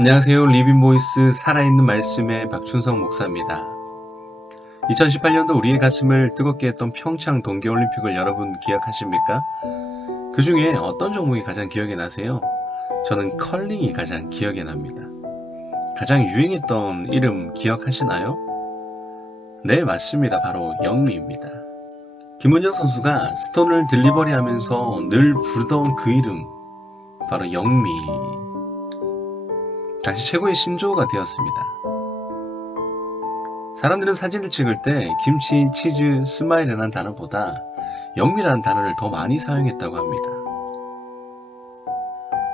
안녕하세요. 리빙보이스 살아있는 말씀의 박춘성 목사입니다. 2018년도 우리의 가슴을 뜨겁게 했던 평창 동계올림픽을 여러분 기억하십니까? 그 중에 어떤 종목이 가장 기억에 나세요? 저는 컬링이 가장 기억에 납니다. 가장 유행했던 이름 기억하시나요? 네, 맞습니다. 바로 영미입니다. 김은정 선수가 스톤을 딜리버리 하면서 늘 부르던 그 이름, 바로 영미. 당시 최고의 신조어가 되었습니다. 사람들은 사진을 찍을 때 김치, 치즈, 스마일이라는 단어보다 영미라는 단어를 더 많이 사용했다고 합니다.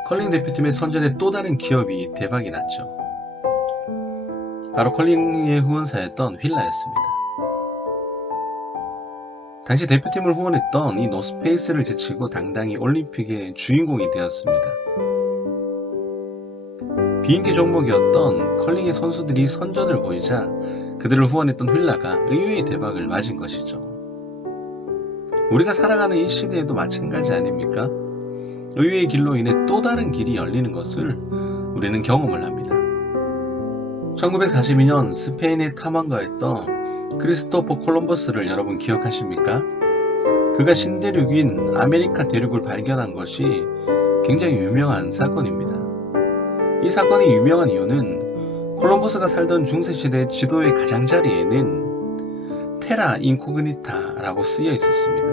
컬링 대표팀의 선전에 또 다른 기업이 대박이 났죠. 바로 컬링의 후원사였던 휠라였습니다. 당시 대표팀을 후원했던 이 노스페이스를 제치고 당당히 올림픽의 주인공이 되었습니다. 비인기 종목이었던 컬링의 선수들이 선전을 보이자 그들을 후원했던 휠라가 의외의 대박을 맞은 것이죠. 우리가 살아가는 이 시대에도 마찬가지 아닙니까? 의외의 길로 인해 또 다른 길이 열리는 것을 우리는 경험을 합니다. 1942년 스페인의 탐험가였던 크리스토퍼 콜럼버스를 여러분 기억하십니까? 그가 신대륙인 아메리카 대륙을 발견한 것이 굉장히 유명한 사건입니다. 이 사건이 유명한 이유는 콜럼버스가 살던 중세시대 지도의 가장자리에는 테라 인코그니타라고 쓰여 있었습니다.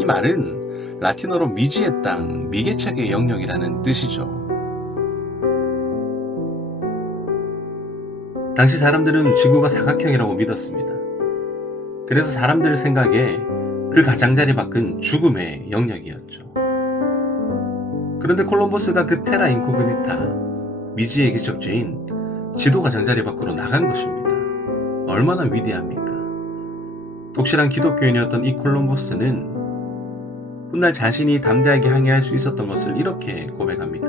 이 말은 라틴어로 미지의 땅, 미개척의 영역이라는 뜻이죠. 당시 사람들은 지구가 사각형이라고 믿었습니다. 그래서 사람들 생각에 그 가장자리 밖은 죽음의 영역이었죠. 그런데 콜럼버스가 그 테라 인코그니타, 미지의 개척지인 지도 가장자리 밖으로 나간 것입니다. 얼마나 위대합니까? 독실한 기독교인이었던 이 콜럼버스는 훗날 자신이 담대하게 항해할 수 있었던 것을 이렇게 고백합니다.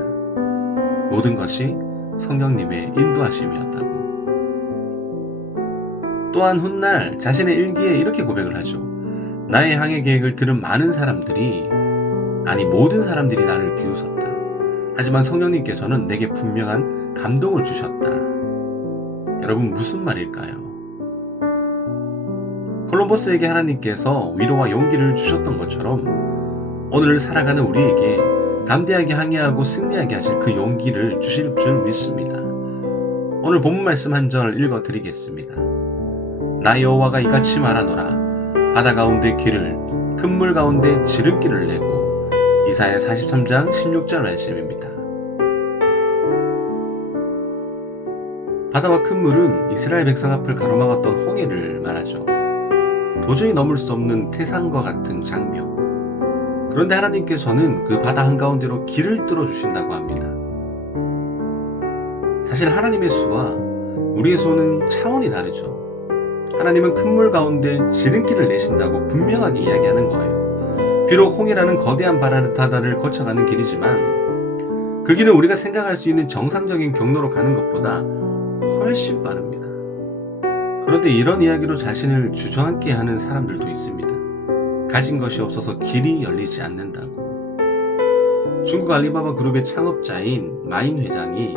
모든 것이 성령님의 인도하심이었다고. 또한 훗날 자신의 일기에 이렇게 고백을 하죠. 나의 항해 계획을 들은 많은 사람들이, 아니 모든 사람들이 나를 비웃었다. 하지만 성령님께서는 내게 분명한 감동을 주셨다. 여러분, 무슨 말일까요? 콜럼버스에게 하나님께서 위로와 용기를 주셨던 것처럼 오늘 살아가는 우리에게 담대하게 항해하고 승리하게 하실 그 용기를 주실 줄 믿습니다. 오늘 본문 말씀 한 절 읽어드리겠습니다. 나 여호와가 이같이 말하노라. 바다 가운데 길을, 큰 물 가운데 지름길을 내고. 이사야 43장 16절 말씀입니다. 바다와 큰 물은 이스라엘 백성 앞을 가로막았던 홍해를 말하죠. 도저히 넘을 수 없는 태산과 같은 장벽. 그런데 하나님께서는 그 바다 한가운데로 길을 뚫어주신다고 합니다. 사실 하나님의 수와 우리의 수는 차원이 다르죠. 하나님은 큰 물 가운데 지름길을 내신다고 분명하게 이야기하는 거예요. 비록 홍해라는 거대한 바다를 거쳐가는 길이지만 그 길은 우리가 생각할 수 있는 정상적인 경로로 가는 것보다 훨씬 빠릅니다. 그런데 이런 이야기로 자신을 주저앉게 하는 사람들도 있습니다. 가진 것이 없어서 길이 열리지 않는다고. 중국 알리바바 그룹의 창업자인 마인 회장이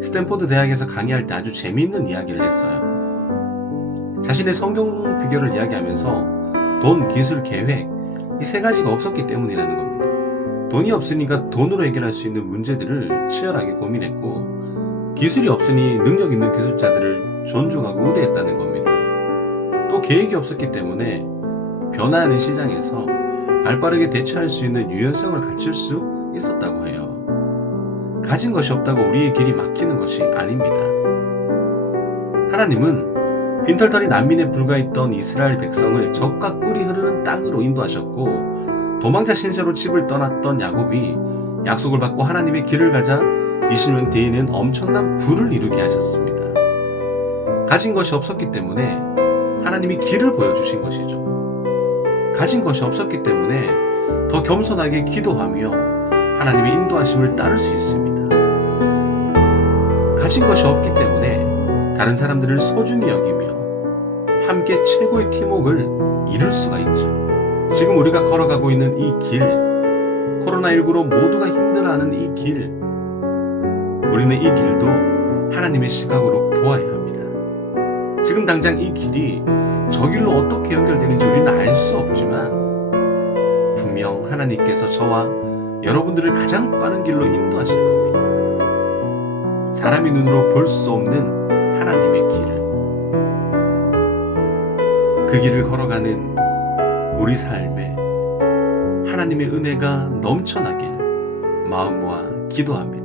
스탠포드 대학에서 강의할 때 아주 재미있는 이야기를 했어요. 자신의 성공 비결을 이야기하면서 돈, 기술, 계획, 이 세 가지가 없었기 때문이라는 겁니다. 돈이 없으니까 돈으로 해결할 수 있는 문제들을 치열하게 고민했고, 기술이 없으니 능력 있는 기술자들을 존중하고 우대했다는 겁니다. 또 계획이 없었기 때문에 변화하는 시장에서 발빠르게 대처할 수 있는 유연성을 갖출 수 있었다고 해요. 가진 것이 없다고 우리의 길이 막히는 것이 아닙니다. 하나님은 빈털터리 난민에 불과했던 이스라엘 백성을 적과 꿀이 흐르는 땅으로 인도하셨고, 도망자 신세로 집을 떠났던 야곱이 약속을 받고 하나님의 길을 가자 20년 뒤에는 엄청난 부를 이루게 하셨습니다. 가진 것이 없었기 때문에 하나님이 길을 보여주신 것이죠. 가진 것이 없었기 때문에 더 겸손하게 기도하며 하나님의 인도하심을 따를 수 있습니다. 가진 것이 없기 때문에 다른 사람들을 소중히 여기며 함께 최고의 팀워크를 이룰 수가 있죠. 지금 우리가 걸어가고 있는 이 길, 코로나19로 모두가 힘들어하는 이 길, 우리는 이 길도 하나님의 시각으로 보아야 합니다. 지금 당장 이 길이 저 길로 어떻게 연결되는지 우리는 알 수 없지만 분명 하나님께서 저와 여러분들을 가장 빠른 길로 인도하실 겁니다. 사람이 눈으로 볼 수 없는 하나님의 길을, 그 길을 걸어가는 우리 삶에 하나님의 은혜가 넘쳐나길 마음 모아 기도합니다.